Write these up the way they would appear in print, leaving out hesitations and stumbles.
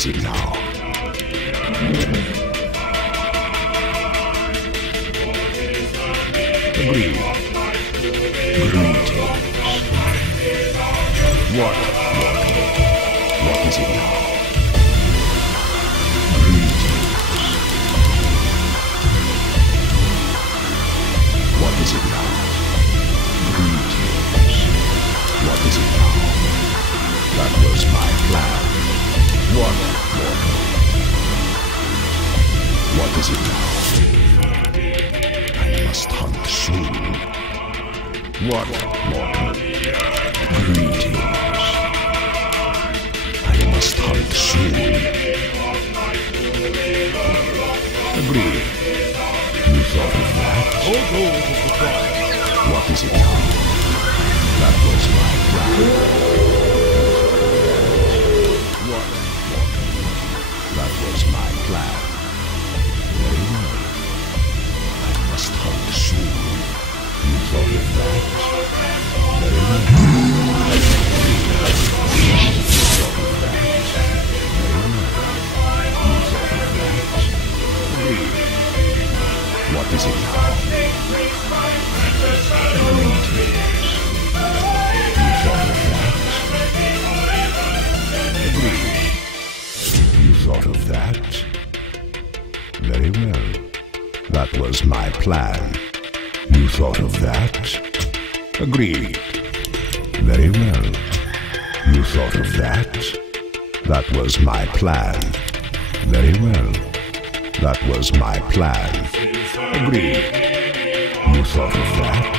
is it now? Agreed. Greetings. What is it now? Greetings. What is it now? Greetings. What is it now? That was my plan. What, mortal? What is it now? I must hunt soon. What, mortal? Greetings. I must hunt soon. Agreed. You thought of that? All goals of the prize. What is it now? That was my plan. What? That was my plan. Very well. I must hunt soon. You thought of that? Very well. You thought of that? Very well. You thought of that? Agreed. What is it now? Greetings. You thought of that? Agreed. You thought of that? Very well. That was my plan. You thought of that? Agreed. Very well. You thought of that? That was my plan. Very well. That was my plan. Agreed. You thought of that?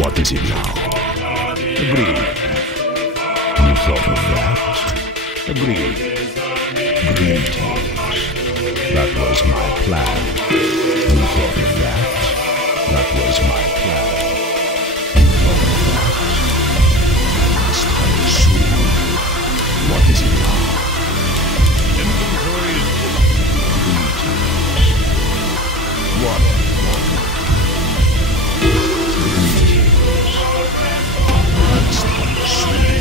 What is it now? Agreed. You thought of that? Agreed. Greetings. That was my plan. You thought of that? That was my plan. You thought of that? Last time soon. What is it now? Inventory. Greetings. What? Greetings. Last time soon.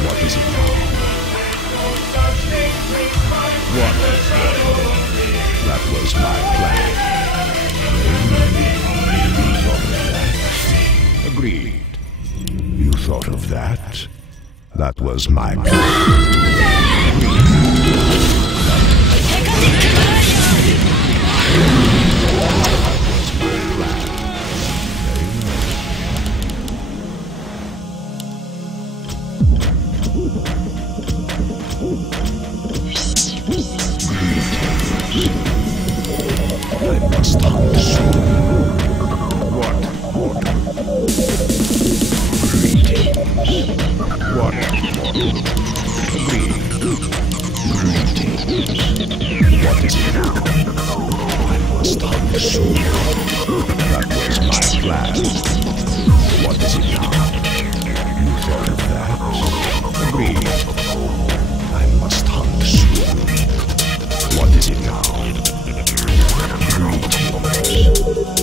What is it now? What? That was my plan. You thought of that? Agreed. You thought of that? That was my I must hunt soon. What? Greetings. What? Agreed. Greetings. What is it now? I must hunt soon. That was my plan. What is it now? You thought of that? Agreed. I must hunt soon. What is it now?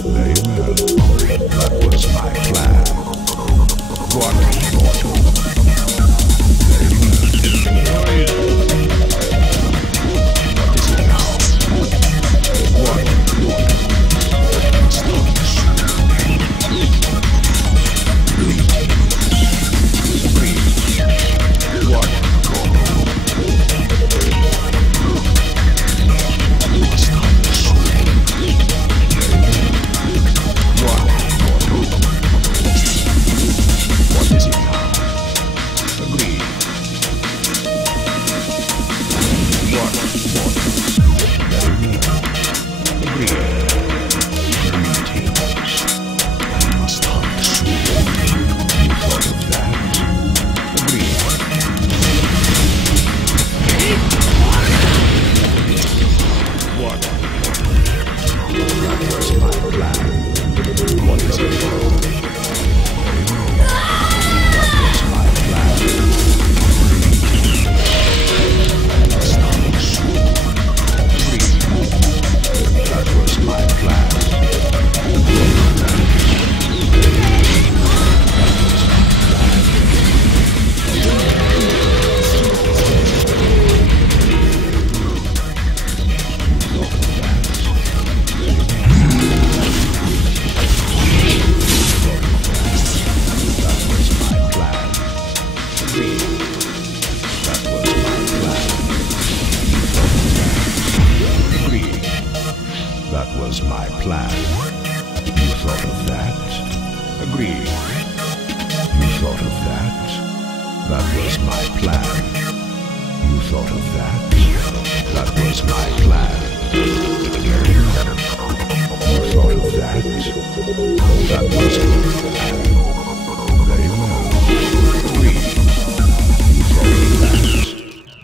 Very well. That was my plan. What? Very well. What is it now? What? Stop soon. What? Soon. That was my plan. You thought of that? Agreed. You thought of that? That was my plan. You thought of that? That was my plan. You thought of that? That was my plan. Very well. Agreed. You thought of that?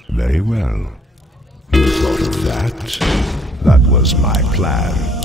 Very well. You thought of that? That was my plan.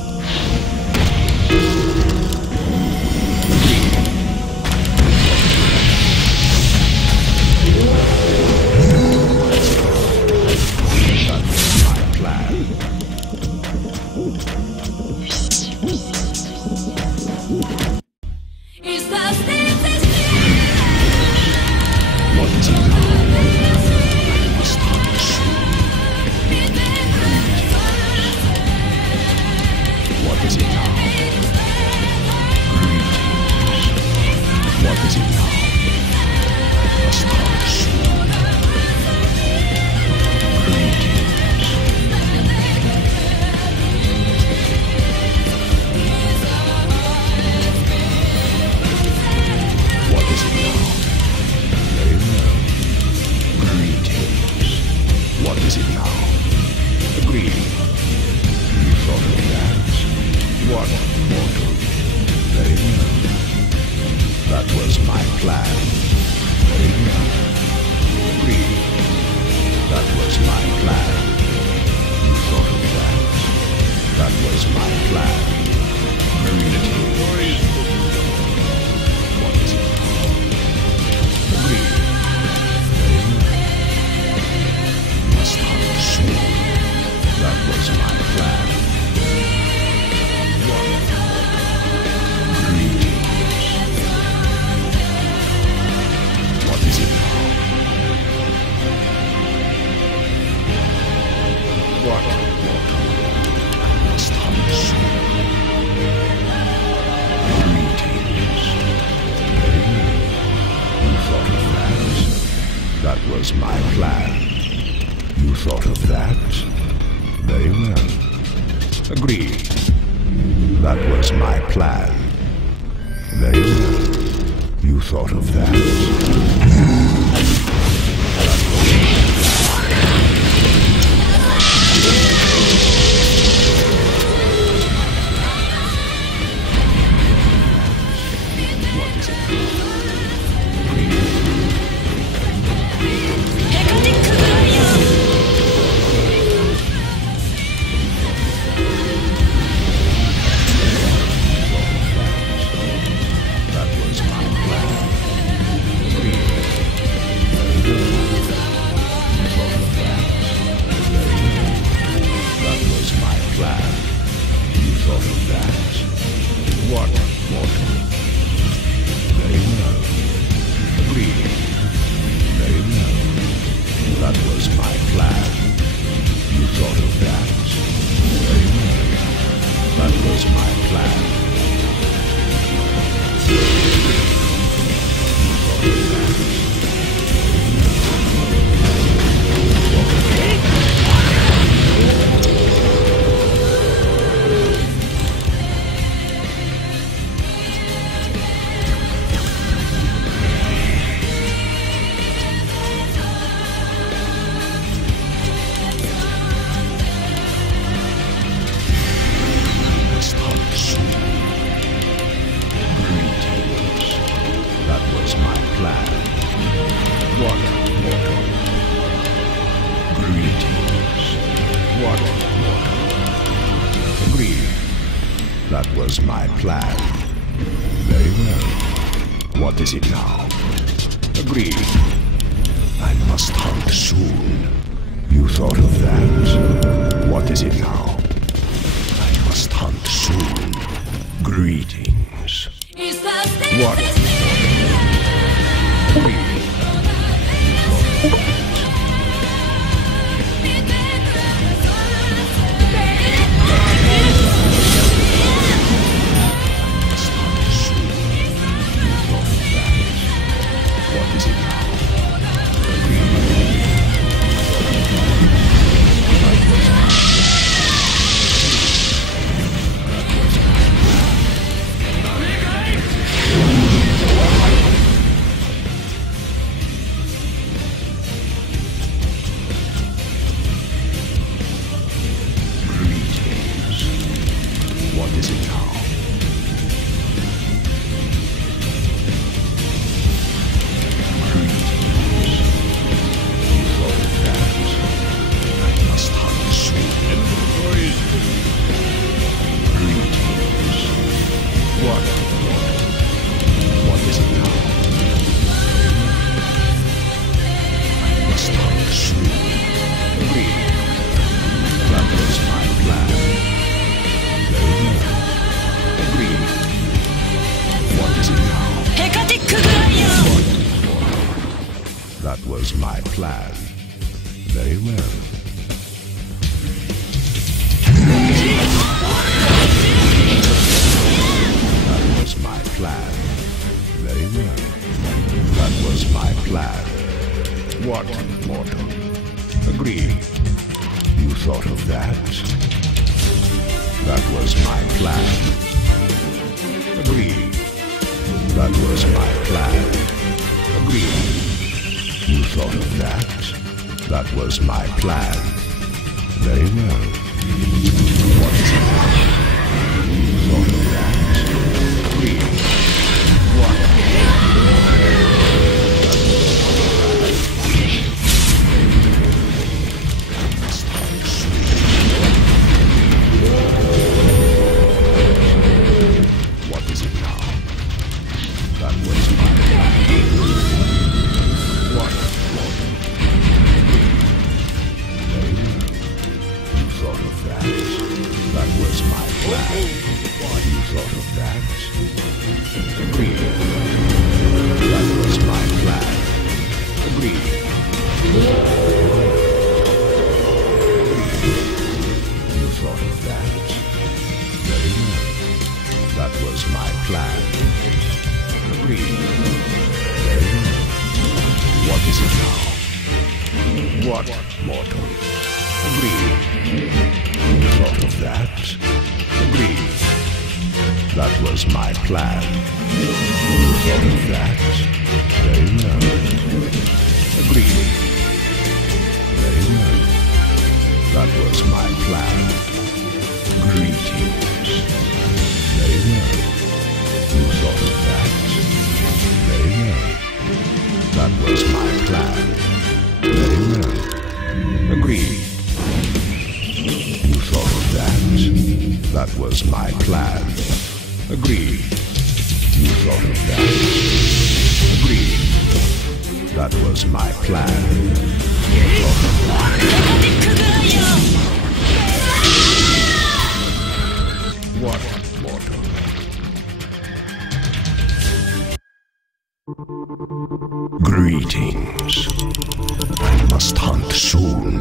That was my plan. You thought of that? Very well. Agreed. That was my plan. Very well. You thought of that? What is it? That was my plan. Very well. What is it now? Agreed. I must hunt soon. You thought of that? What is it now? I must hunt soon. Greetings. What? Agreed. was my plan. Very well. Agreed. What is it now? That was my plan. Very well. That was my plan. Very well. That was my plan. What, mortal? Agreed. You thought of that? That was my plan. Agreed. That was my plan. Agreed. You thought of that? That was my plan. Very well. What is it now? You thought of that? Agreed. What? What is it now? That was my plan. What? Very well. You thought of that? That was my plan. You thought of that? Agreed. That was my plan. Agreed. You thought of that? Very well. That was my plan. Agreed. Very well. What is it now? What, mortal? Agreed. You thought of that? Agreed. That was my plan. You thought of that? Very well. Agreed. Very well. That was my plan. Greetings. Very well. You thought of that? Very well. That was my plan. Very well. Agreed. You thought of that? That was my plan. Agreed. You thought of that? Agreed. That was my plan. You thought of that? What, mortal? Greetings. I must hunt soon.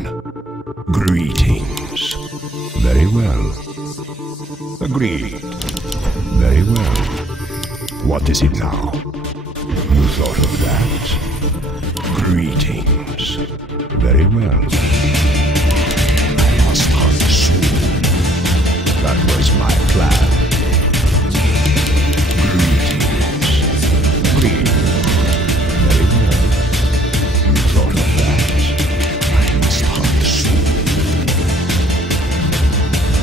Greetings. Very well. Agreed. Very well. What is it now? You thought of that? Greetings. Very well. I must hunt soon. That was my plan. Greetings. Agreed. Very well. You thought of that? I must hunt soon.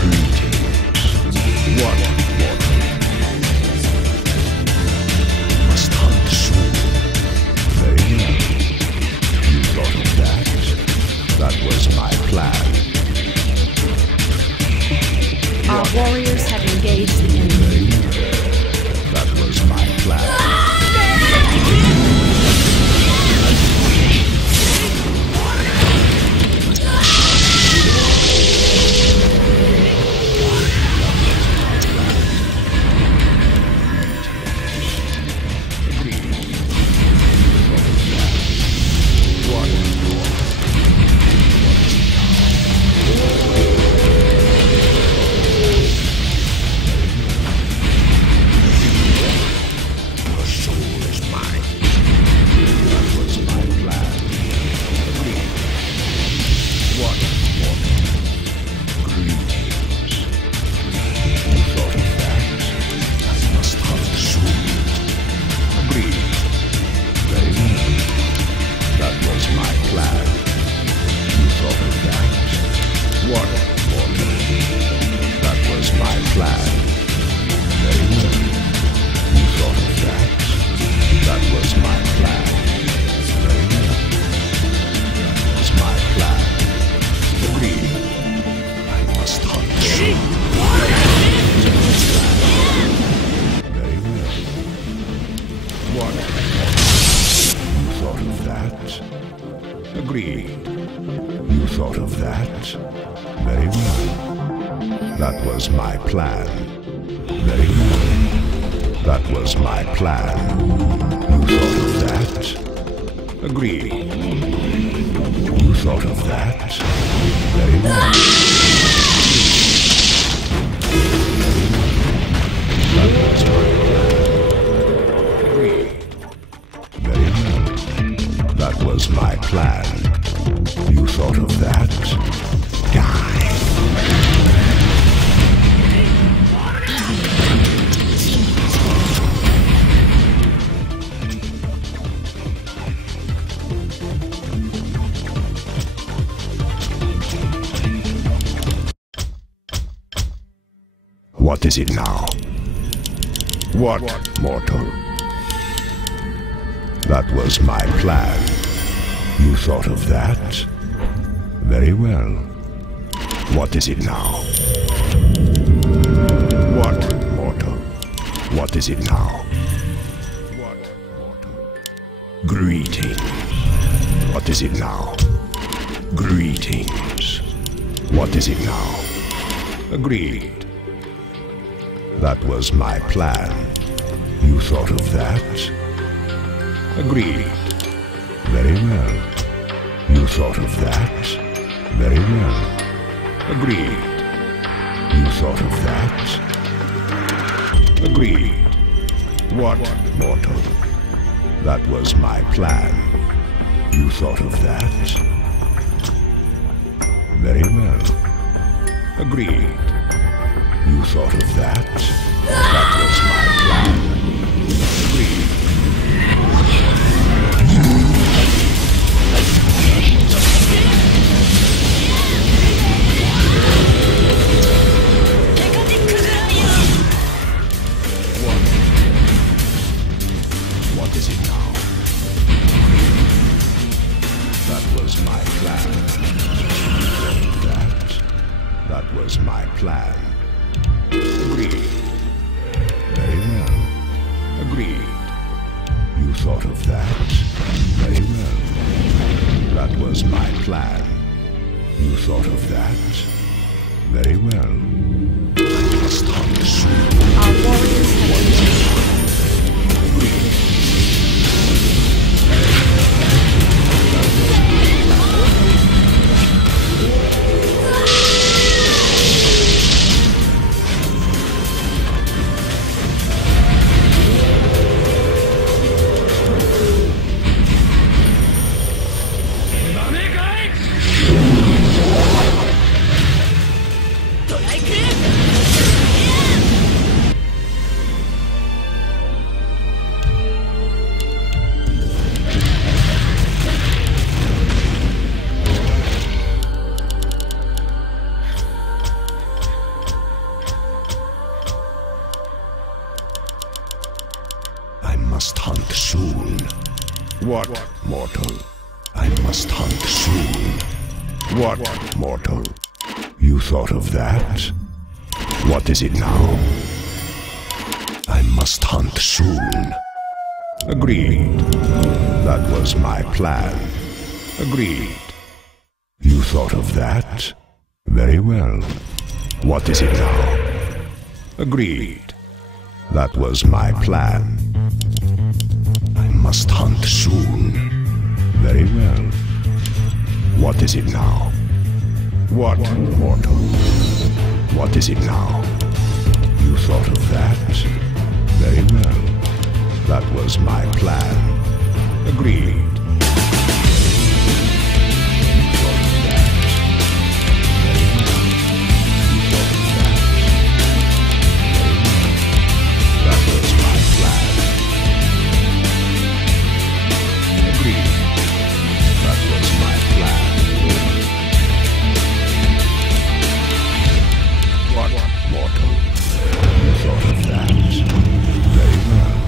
Greetings. What? Must hunt soon. Very well. You thought of that? That was my plan. Our warriors have engaged the enemy. Very well. That was my plan. That was my plan. Very well. That was my plan. You thought of that? Agreed. You thought of that? Very well. That was my plan. Agreed. Very well. That was my plan. You thought of that? Die. What is it now? What, mortal? That was my plan. You thought of that? Very well. What is it now? What, mortal? What is it now? What, mortal? Greetings. What is it now? Greetings. What is it now? Agreed. That was my plan. You thought of that? Agreed. Very well. You thought of that? Very well. Agreed. You thought of that? Agreed. What, mortal? That was my plan. You thought of that? Very well. Agreed. You thought of that? That was my plan. Agreed. What is it now? That was my plan. That was my plan. Agreed. Very well. Agreed. You thought of that? Very well. That was my plan. You thought of that? Very well. I must hunt soon. Our warriors have Agreed. I must hunt soon. What, mortal? I must hunt soon. What, mortal? You thought of that? What is it now? I must hunt soon. Agreed. That was my plan. Agreed. You thought of that? Very well. What is it now? Agreed. That was my plan. I must hunt soon. Very well. What is it now? What, mortal? What is it now? You thought of that? Very well. That was my plan. Agreed. You thought of that? Very well. You thought of that? Very well. That was my plan. Agreed. That was my plan. What, mortal? You thought of that? Very well.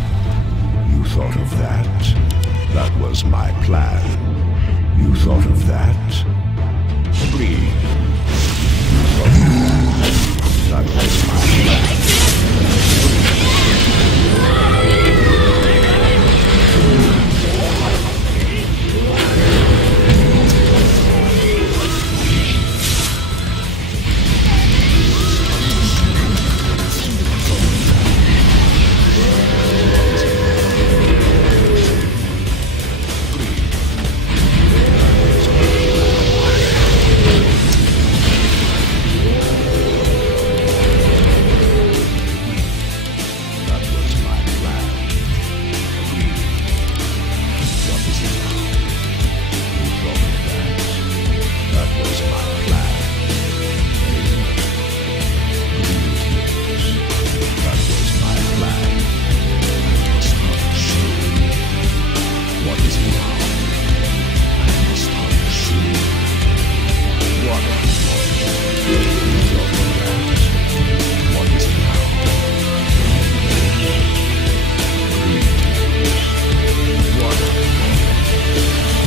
You thought of that? That was my plan. What is it now? What?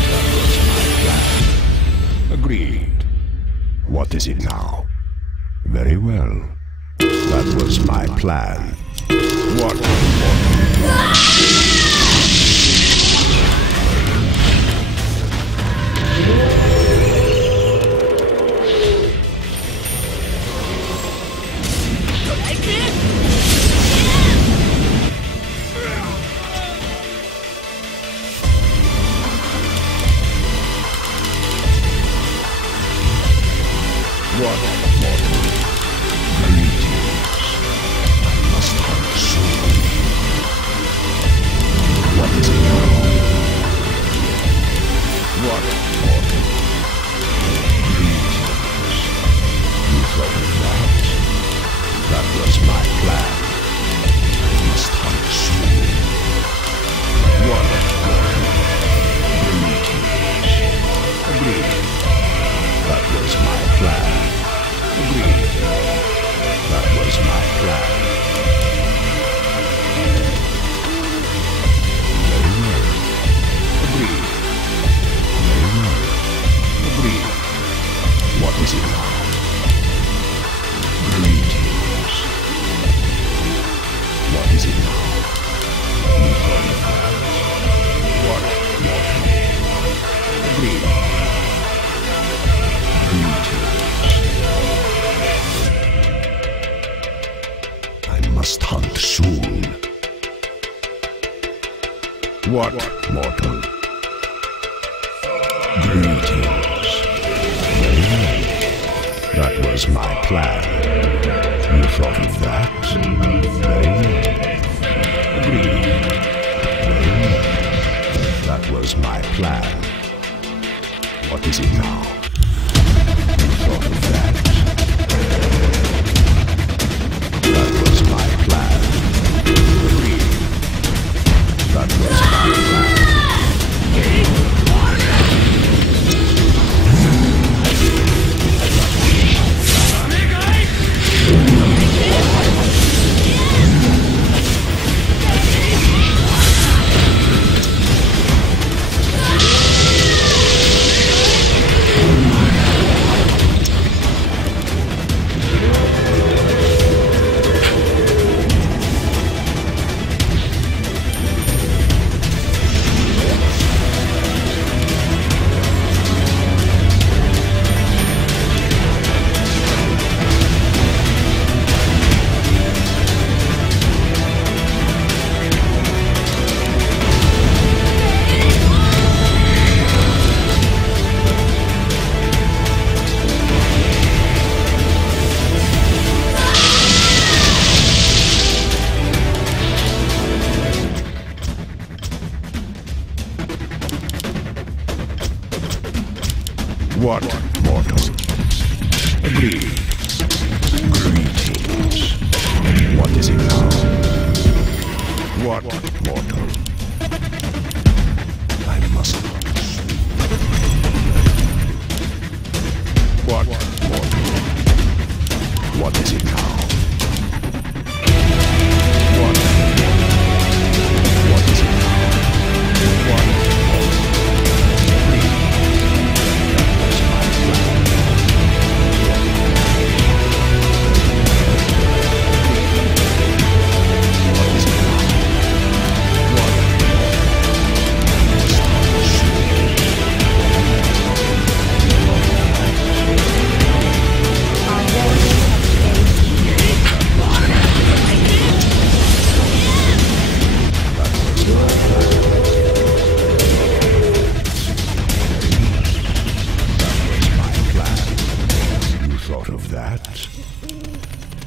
That was my plan. Agreed. What is it now? Very well. That was my plan. What? What? Greetings. I must hunt soon. What is it now? What? Greetings. You thought of that? That was my plan. I must hunt soon. What? Greetings. Agreed. That was my plan. Agreed. That was my plan. Very well. Agreed. Very well. Agreed. What is it now? Greetings. What is it now? You thought of that? What? Agreed. I must hunt soon. What, mortal? Greetings. Very well. That was my plan. You thought of that? Very well. Agreed. Very well. That was my plan. What is it now? You thought of that? That was my plan. Agreed. That was my plan. What, mortal? Agreed. Greetings. What is it now? What, mortal? I must not. What, mortal? What is it now? What? What is it now? What, mortal?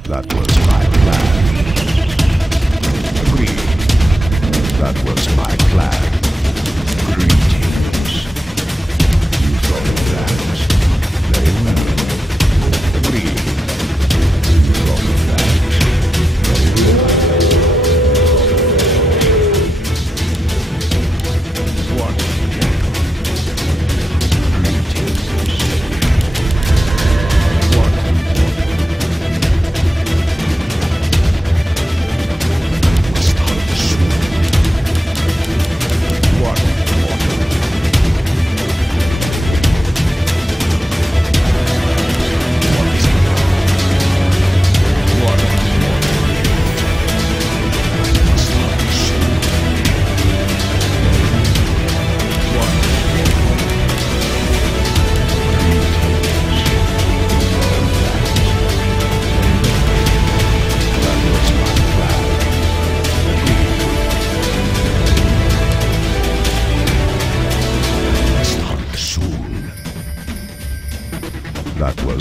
That was my plan. Agreed. That was my plan. Greetings. You thought of that? Very well. Agreed. You thought of that? Very well. What? Greetings. What?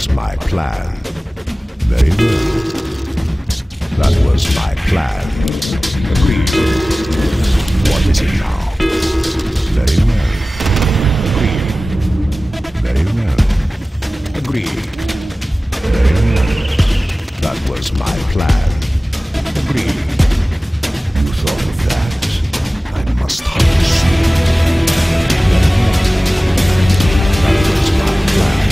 was my plan. Very well. That was my plan. Agreed. What is it now? Very well. Agreed. Very well. Agreed. Very well. That was my plan. Agreed. You thought of that? I must hunt you soon. Very well. That was my plan.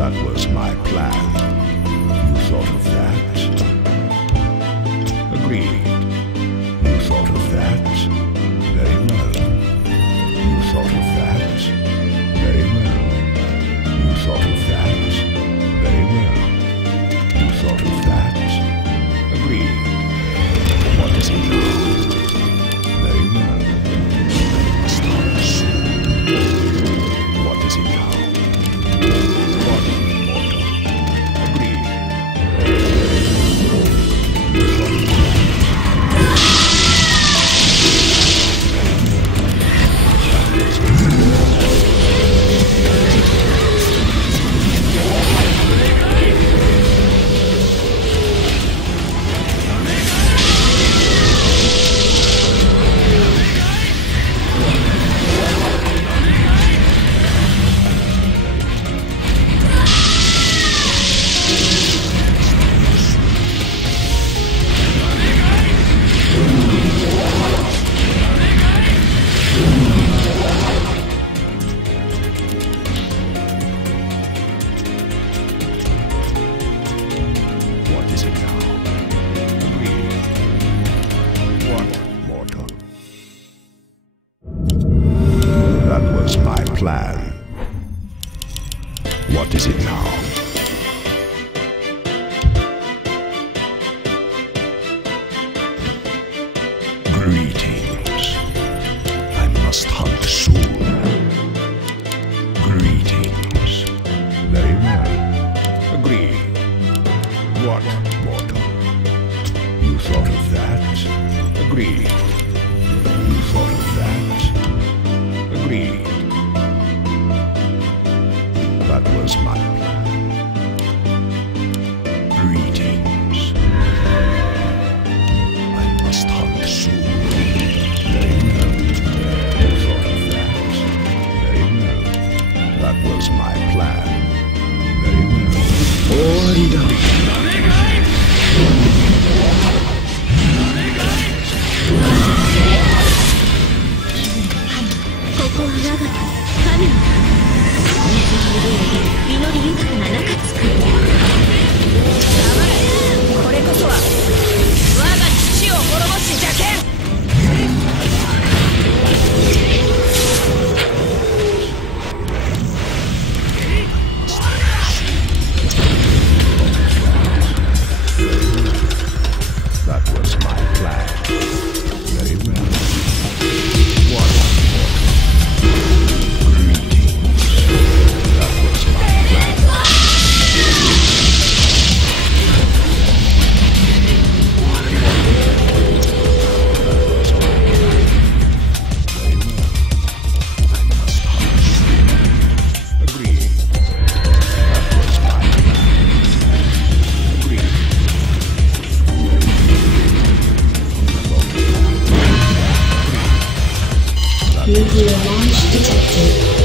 That was my plan. You thought of that? Agreed. You thought of that? Very well. You thought of that? Very well. You thought of that? Very well. You thought of that? Agreed. What is it now? Very well. Start soon. What is it now? Plan. What is it now? Greetings. I must hunt soon. Greetings. Very well. Agreed. What, mortal? You thought of that? Agreed. You thought of that? Agreed. That was my plan. Greetings. I must hunt soon. Very well. You thought of that? Very well. That was my plan. Very well. Nuclear launch detected.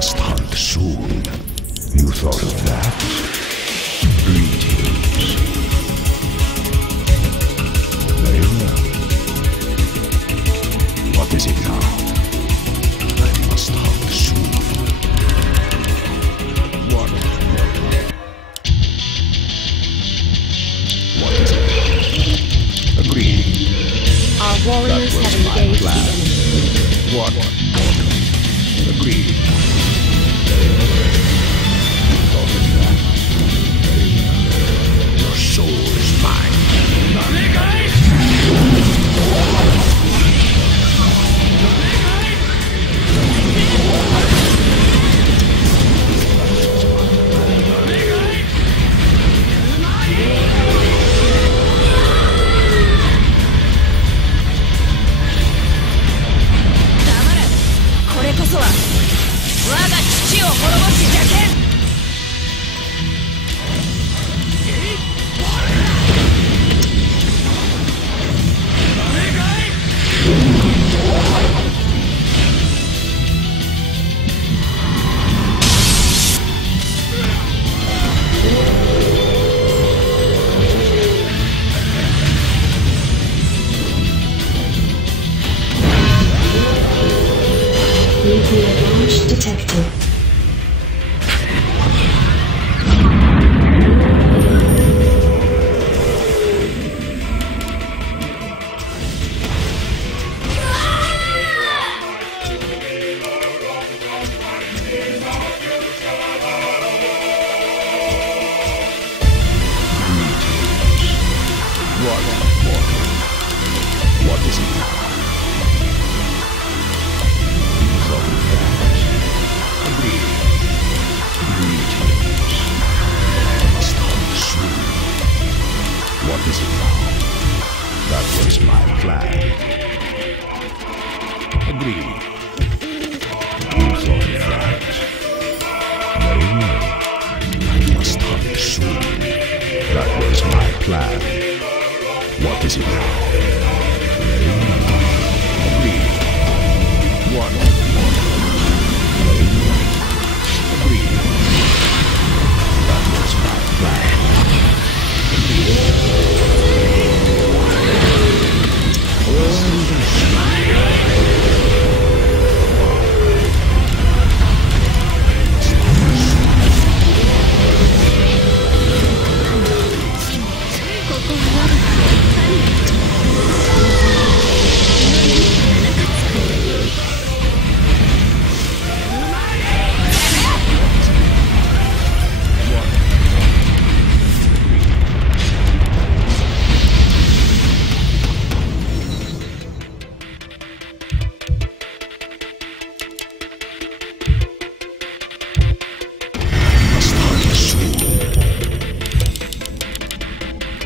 must hunt soon. You thought of that? Greetings. Very well. What is it now? I must hunt soon. What is it now? Agreed. Our warriors have engaged the enemy. What? Agreed. Your soul is mine. Nuclear launch detected. What is it now? Agreed. Greetings. I must hunt soon. What is it now? That was my plan. Agreed. You thought of that? Very well. I must hunt soon. That was my plan. What is it now? Very well. Agreed. One. Very well. Agreed. That was my plan.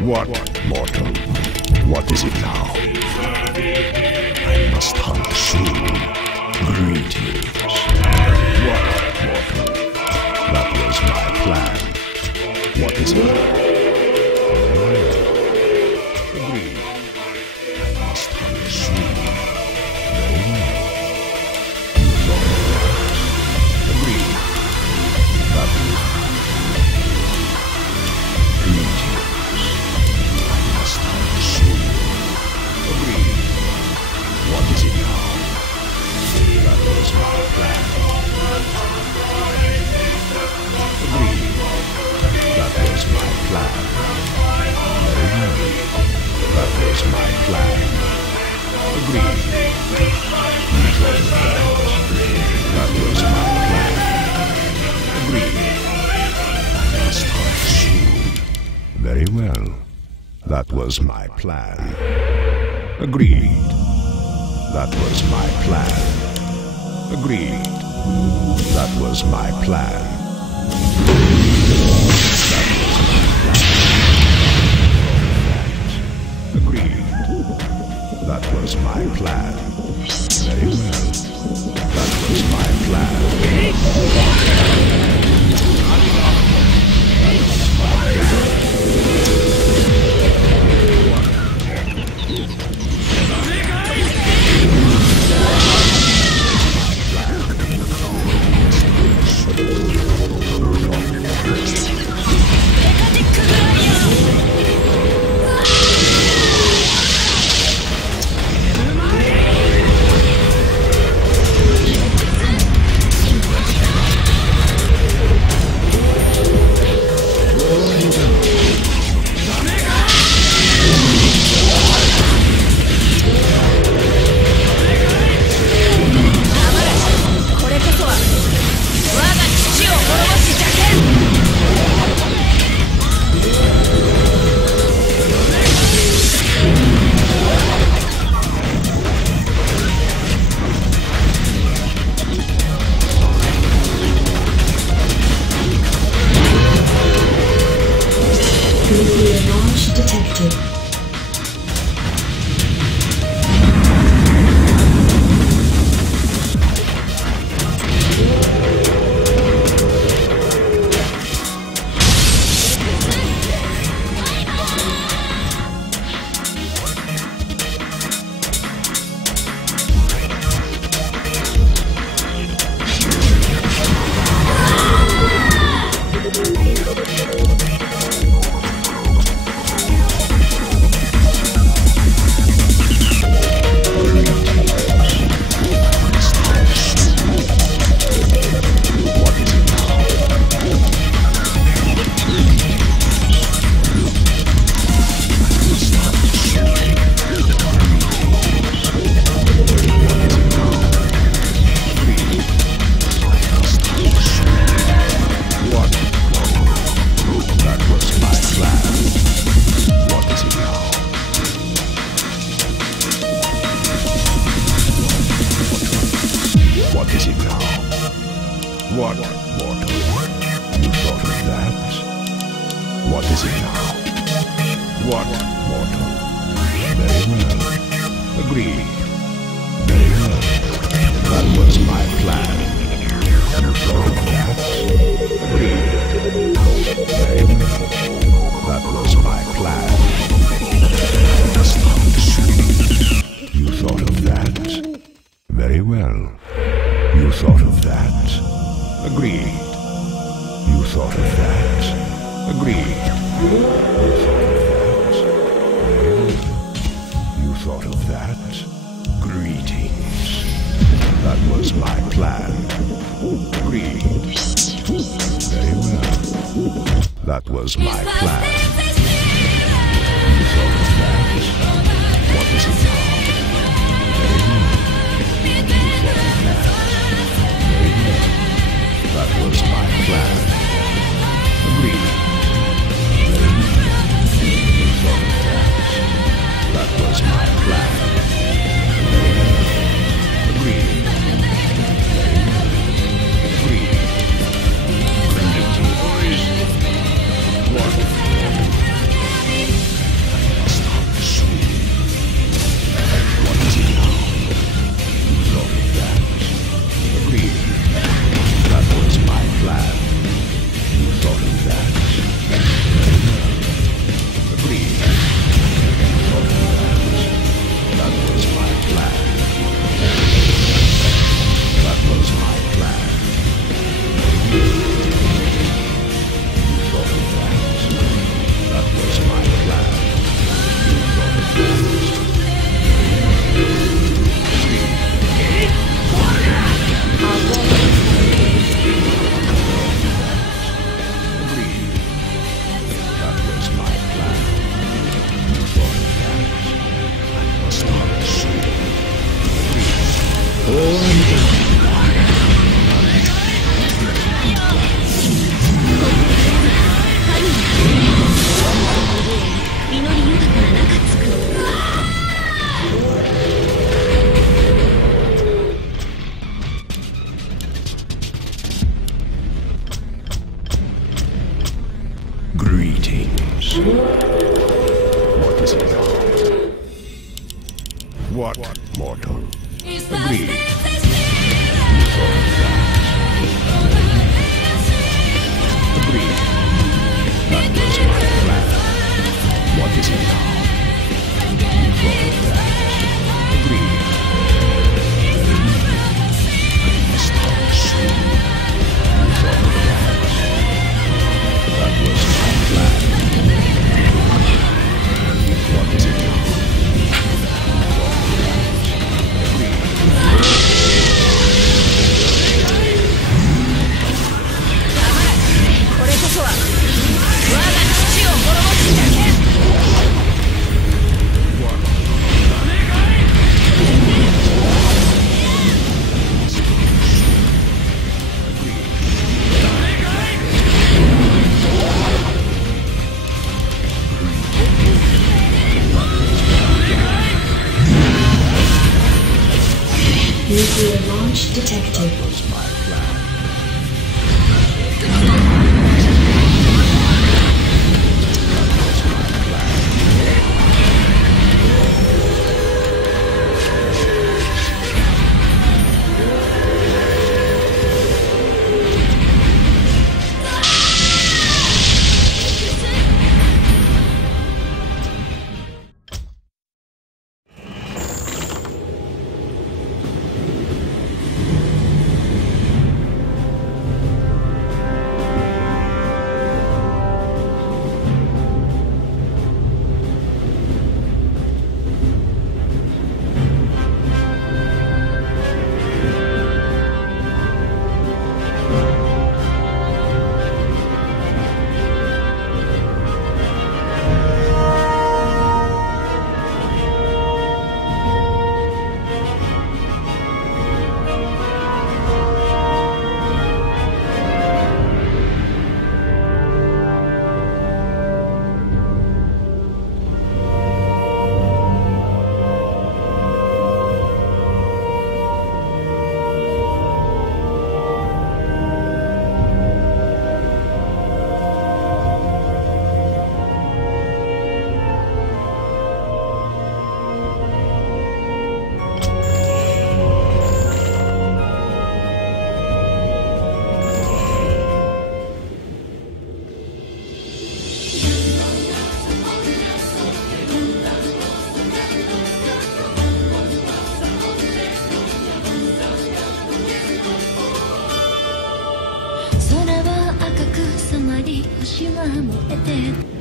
What, mortal? What is it now? I must hunt soon. Greetings. What, mortal? That was my plan. What is it now? Agreed. I must hunt soon. Very well. You thought of that? Agreed. That was greetings. Agreed. What is it now? That was my plan. Agreed. That was my plan. Very well. That was my plan. Agreed. You thought of that? That was my plan. Agreed. I must hunt soon. Very well. That was my plan. Agreed. That was my plan. Agreed. That was my plan. That was my plan. Agreed. That was my plan. Very well. That was my plan. What, mortal? You thought of that? What is it now? What, mortal? Very well. Agreed. Very well. That was my plan. You thought of that? Agreed. Very well. That was my plan. You thought of that? Very well. You thought of that? Agreed. You thought of that? Agreed. You thought of that? Greetings. That was my plan. Agreed. Very well. That was my plan. You thought of that? What is it now? Very well. You thought of that? Very well. That was my plan. Agreed. Very well. You thought of that? That was my plan. Very well. Agreed. Very well. Agreed. Boys. What? Stop soon. What is it now? You thought of that? Agreed. That was my plan. You thought of that? Very well. Agreed. You thought of that? That was my plan. That was my plan. You thought of that? That was my plan. You thought of that? Agreed. That was my plan. You thought of that? I must not soon. Greetings. What is it now? What, mortal? Agreed. You thought of that? Agreed. That was my plan. What is it now? You thought of that? Agreed. Very well. I must talk soon. You thought of that? That was my plan. What is it now? Nuclear launch detected. That was my plan. まり星は燃えて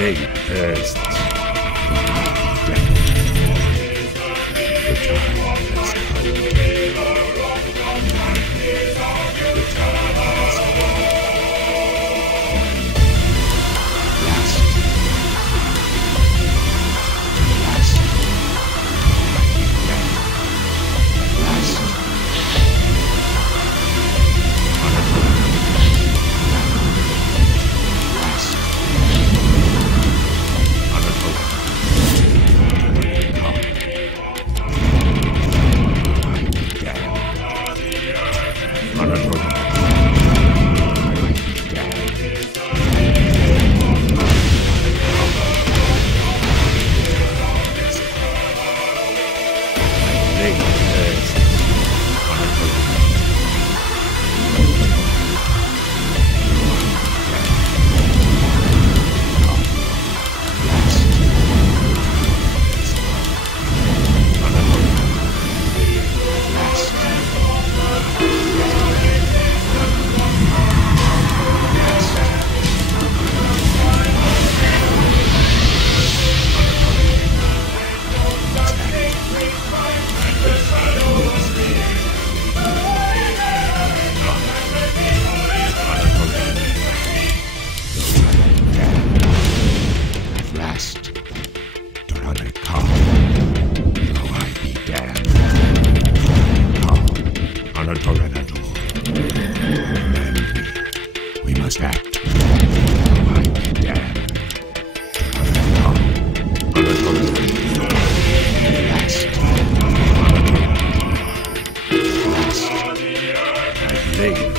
lay pests. We must act. I be damned. Last. I've laid